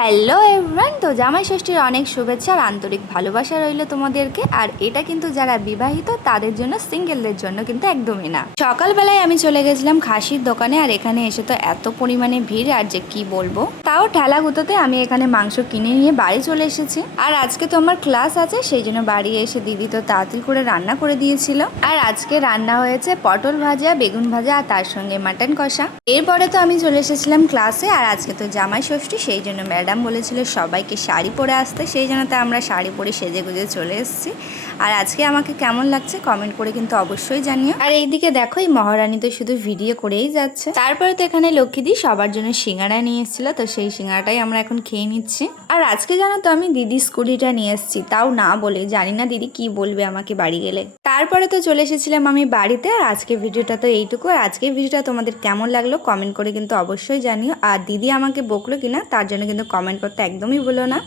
Hello everyone, তো জামাই ষষ্ঠীর অনেক শুভেচ্ছা আর আন্তরিক ভালোবাসা রইল তোমাদেরকে। আর এটা কিন্তু যারা বিবাহিত তাদের জন্য, সিঙ্গেলদের জন্য কিন্তু একদমই না। সকালবেলায় আমি চলে গেছিলাম খাসির দোকানে, আর এখানে এসে তো এত পরিমাণে ভিড় আর যে কি বলবো। তাও ঠেলাগুতোতে আমি এখানে মাংস কিনে নিয়ে বাড়ি চলে এসেছি। আর আজকে তো আমার ক্লাস আছে, সেই জন্য বাড়ি এসে দিদি তো তাড়াতাড়ি করে রান্না করে দিয়েছিল। আর আজকে রান্না হয়েছে পটল ভাজা, বেগুন ভাজা আর তার সঙ্গে মাটন কষা। এরপরে তো আমি চলে এসেছিলাম ক্লাসে। আর আজকে তো জামাই ষষ্ঠী, সেই জন্য ম্যাডাম বলেছিল সবাইকে শাড়ি পরে আসতে, সেই জন্য তো আমরা শাড়ি পরে সেজে গুজে চলে এসেছি। আর আজকে আমাকে কেমন লাগছে কমেন্ট করে কিন্তু অবশ্যই জানিও। আর এইদিকে দেখো, এই মহারানী তো শুধু ভিডিও করেই যাচ্ছে। তারপরে তো এখানে লক্ষ্মীদি সবার জন্য সিঙ্গারা নিয়ে এসেছিল, তো সেই সিঙ্গারাটাই আমরা এখন খেয়ে নিচ্ছি। আর আজকে জানো তো আমি দিদি স্কুটিটা নিয়ে এসেছি, তাও না বলে, জানি না দিদি কি বলবে আমাকে বাড়ি গেলে। তারপরে তো চলে এসেছিলাম আমি বাড়িতে। আর আজকের ভিডিওটা তো এইটুকু। আর আজকের ভিডিওটা তোমাদের কেমন লাগলো কমেন্ট করে কিন্তু অবশ্যই জানিও। আর দিদি আমাকে বকলো কিনা তার জন্য কিন্তু কমেন্ট করতে একদমই বলো না।